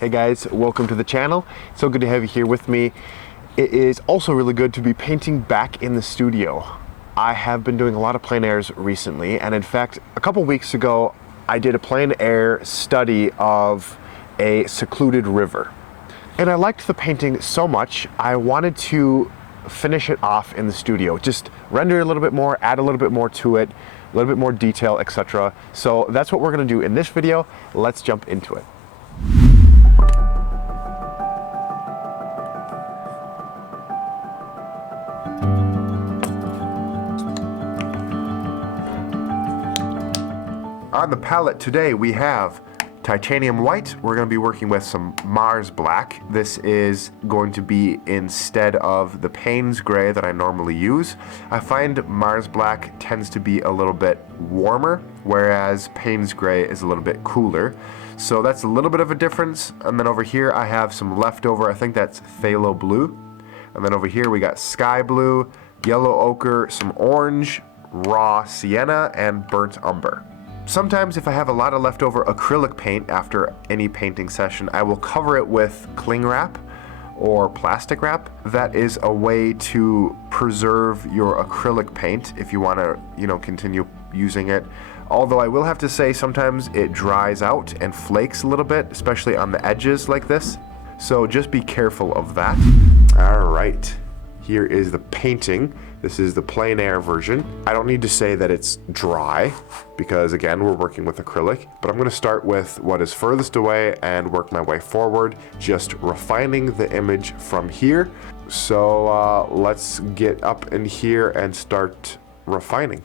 Hey guys, welcome to the channel. So good to have you here with me. It is also really good to be painting back in the studio. I have been doing a lot of plein airs recently, and in fact, a couple weeks ago, I did a plein air study of a secluded river. And I liked the painting so much, I wanted to finish it off in the studio. Just render a little bit more, add a little bit more to it, a little bit more detail, etc. So that's what we're gonna do in this video. Let's jump into it. On the palette today we have titanium white. We're going to be working with some Mars black. This is going to be instead of the Payne's gray that I normally use. I find Mars black tends to be a little bit warmer, whereas Payne's gray is a little bit cooler. So that's a little bit of a difference. And then over here I have some leftover, I think that's phthalo blue. And then over here we got sky blue, yellow ochre, some orange, raw sienna, and burnt umber. Sometimes if I have a lot of leftover acrylic paint after any painting session, I will cover it with cling wrap or plastic wrap. That is a way to preserve your acrylic paint if you want to, continue using it. Although I will have to say sometimes it dries out and flakes a little bit, especially on the edges like this. So just be careful of that. All right, here is the painting. This is the plein air version. I don't need to say that it's dry because again, we're working with acrylic, but I'm gonna start with what is furthest away and work my way forward, just refining the image from here. So let's get up in here and start refining.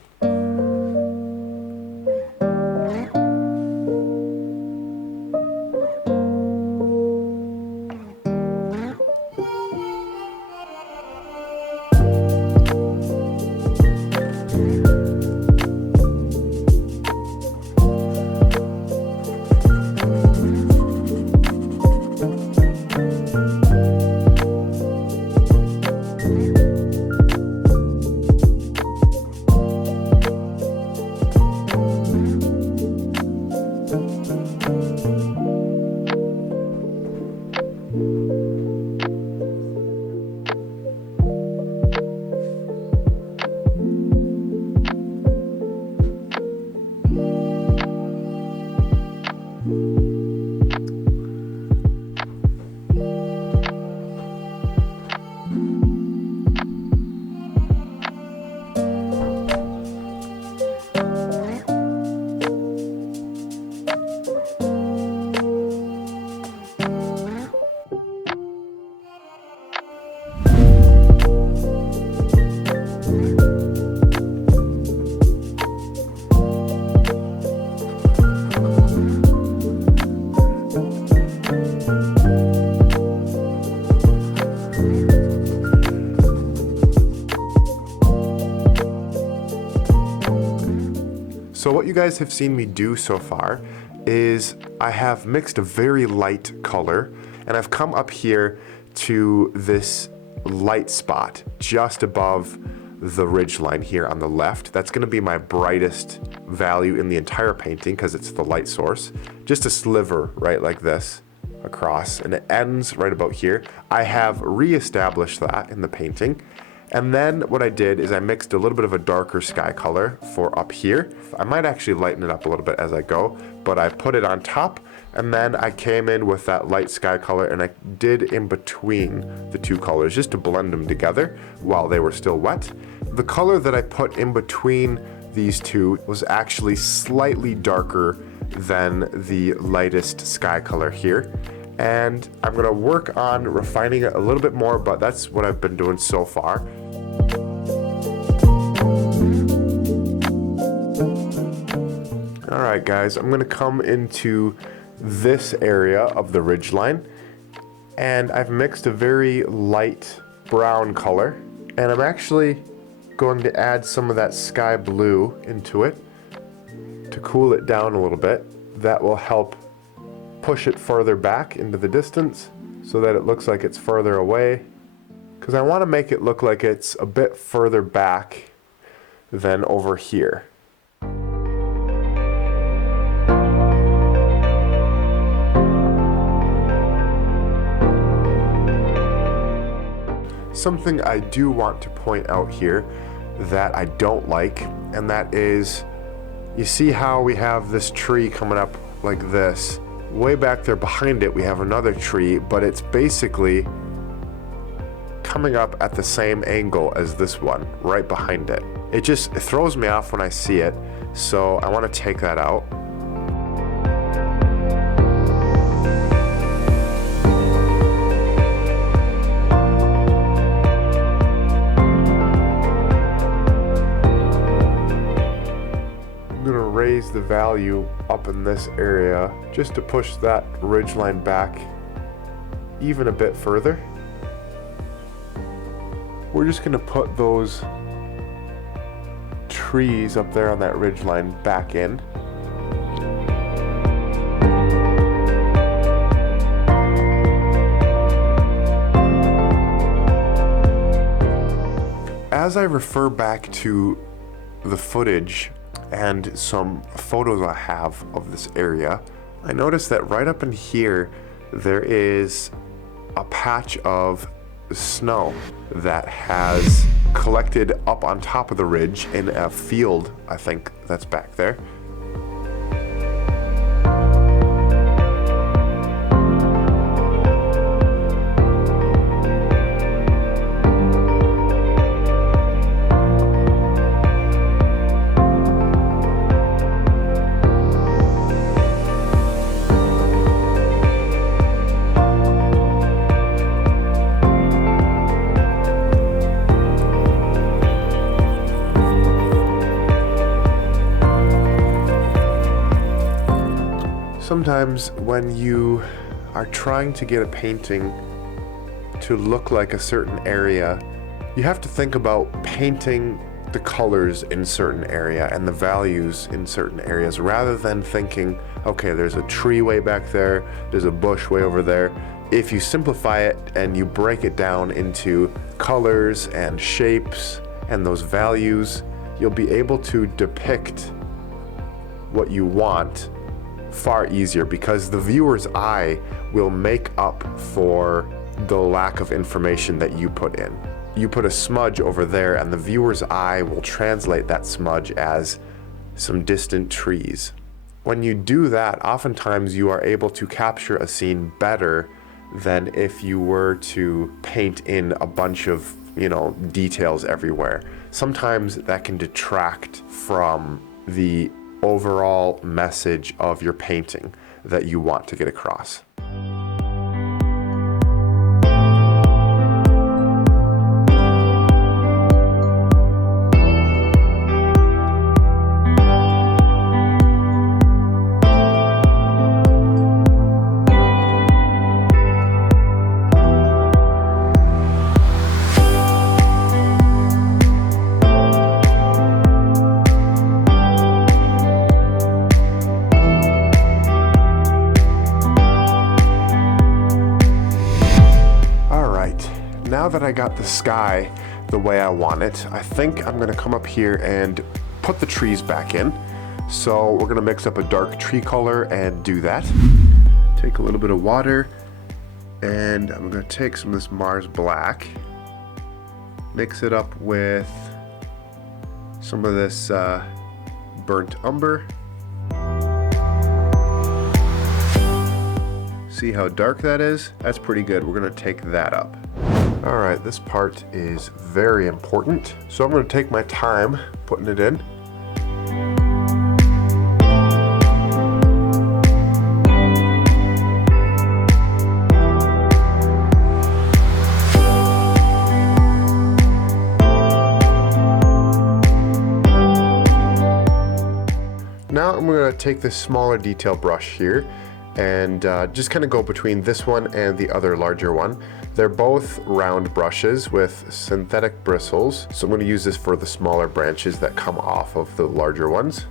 So what you guys have seen me do so far is I have mixed a very light color, and I've come up here to this light spot just above the ridge line here on the left. That's going to be my brightest value in the entire painting because it's the light source. Just a sliver right like this across, and it ends right about here. I have re-established that in the painting. And then what I did is I mixed a little bit of a darker sky color for up here. I might actually lighten it up a little bit as I go, but I put it on top, and then I came in with that light sky color and I did in between the two colors just to blend them together while they were still wet. The color that I put in between these two was actually slightly darker than the lightest sky color here. And I'm gonna work on refining it a little bit more, but that's what I've been doing so far. All right, guys, I'm gonna come into this area of the ridgeline, and I've mixed a very light brown color, and I'm actually going to add some of that sky blue into it to cool it down a little bit. That will help push it further back into the distance so that it looks like it's further away, because I want to make it look like it's a bit further back than over here. something I do want to point out here that I don't like, and that is, you see how we have this tree coming up like this? Way back there behind it we have another tree, but it's basically coming up at the same angle as this one right behind it. It throws me off when I see it, so I want to take that out. I'm going to raise the value up in this area just to push that ridgeline back even a bit further. We're just going to put those trees up there on that ridgeline back in. As I refer back to the footage and some photos I have of this area, I noticed that right up in here there is a patch of snow that has collected up on top of the ridge in a field, I think that's back there. Sometimes when you are trying to get a painting to look like a certain area, you have to think about painting the colors in certain area and the values in certain areas, rather than thinking, okay, there's a tree way back there, there's a bush way over there. If you simplify it and you break it down into colors and shapes and those values, you'll be able to depict what you want far easier, because the viewer's eye will make up for the lack of information that you put in. You put a smudge over there and the viewer's eye will translate that smudge as some distant trees. When you do that, oftentimes you are able to capture a scene better than if you were to paint in a bunch of, details everywhere. Sometimes that can detract from the overall message of your painting that you want to get across. Now that I got the sky the way I want it, I think I'm going to come up here and put the trees back in. So we're going to mix up a dark tree color and do that. Take a little bit of water and I'm going to take some of this Mars black, mix it up with some of this burnt umber. See how dark that is? That's pretty good. We're going to take that up. All right, this part is very important, so I'm going to take my time putting it in. Now I'm going to take this smaller detail brush here and just kind of go between this one and the other larger one. They're both round brushes with synthetic bristles, so I'm going to use this for the smaller branches that come off of the larger ones.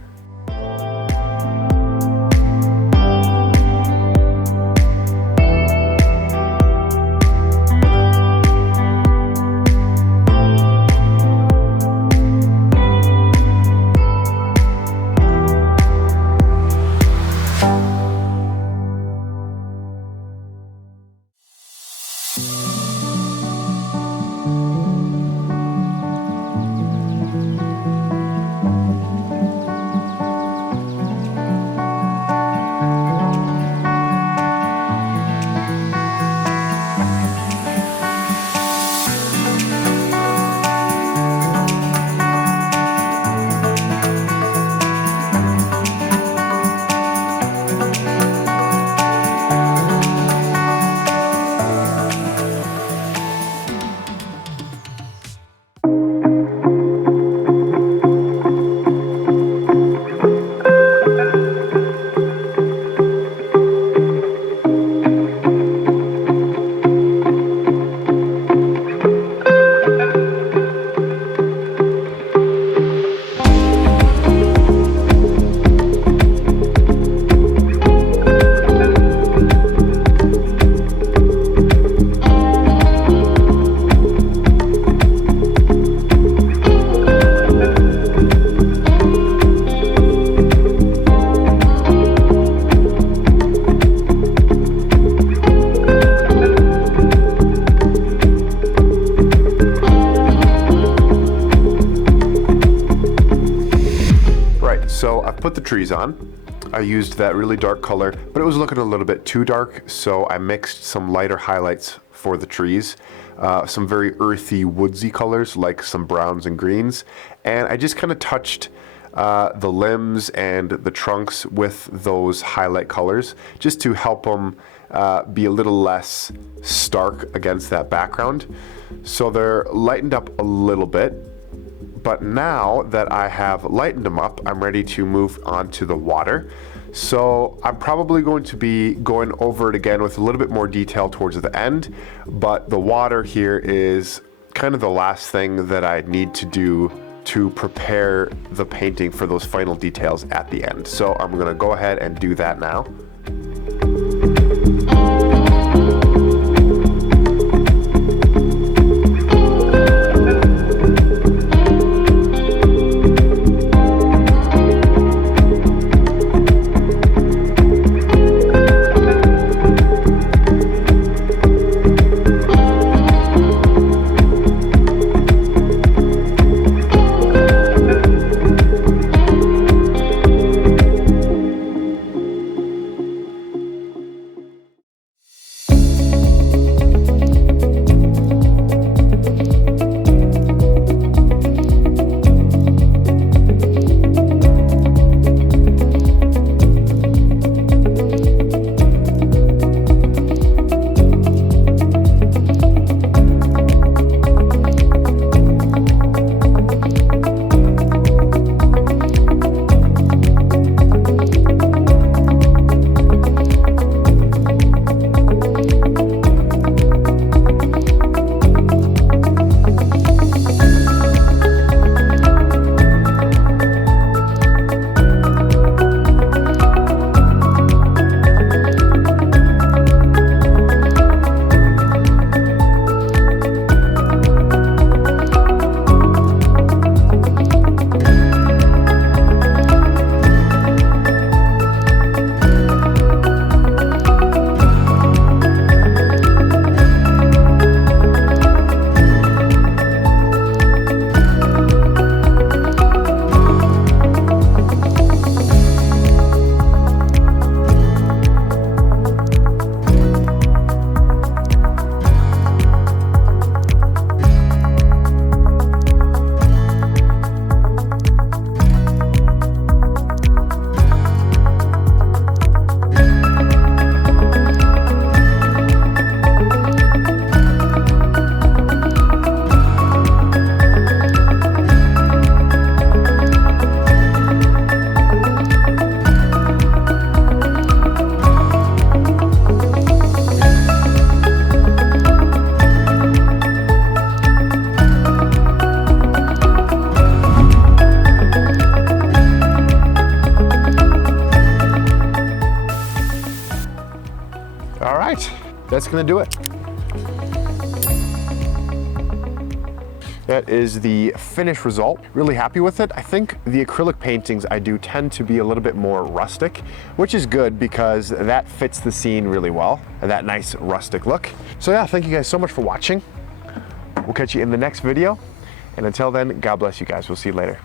trees on. I used that really dark color, but it was looking a little bit too dark, so I mixed some lighter highlights for the trees, some very earthy, woodsy colors like some browns and greens, and I just kind of touched the limbs and the trunks with those highlight colors just to help them be a little less stark against that background. So they're lightened up a little bit. But now that I have lightened them up, I'm ready to move on to the water. So I'm probably going to be going over it again with a little bit more detail towards the end, but the water here is kind of the last thing that I need to do to prepare the painting for those final details at the end. So I'm gonna go ahead and do that now. All right, that's gonna do it. That is the finished result. Really happy with it. I think the acrylic paintings I do tend to be a little bit more rustic, which is good because that fits the scene really well, and that nice rustic look. So yeah, thank you guys so much for watching. We'll catch you in the next video. And until then, God bless you guys. We'll see you later.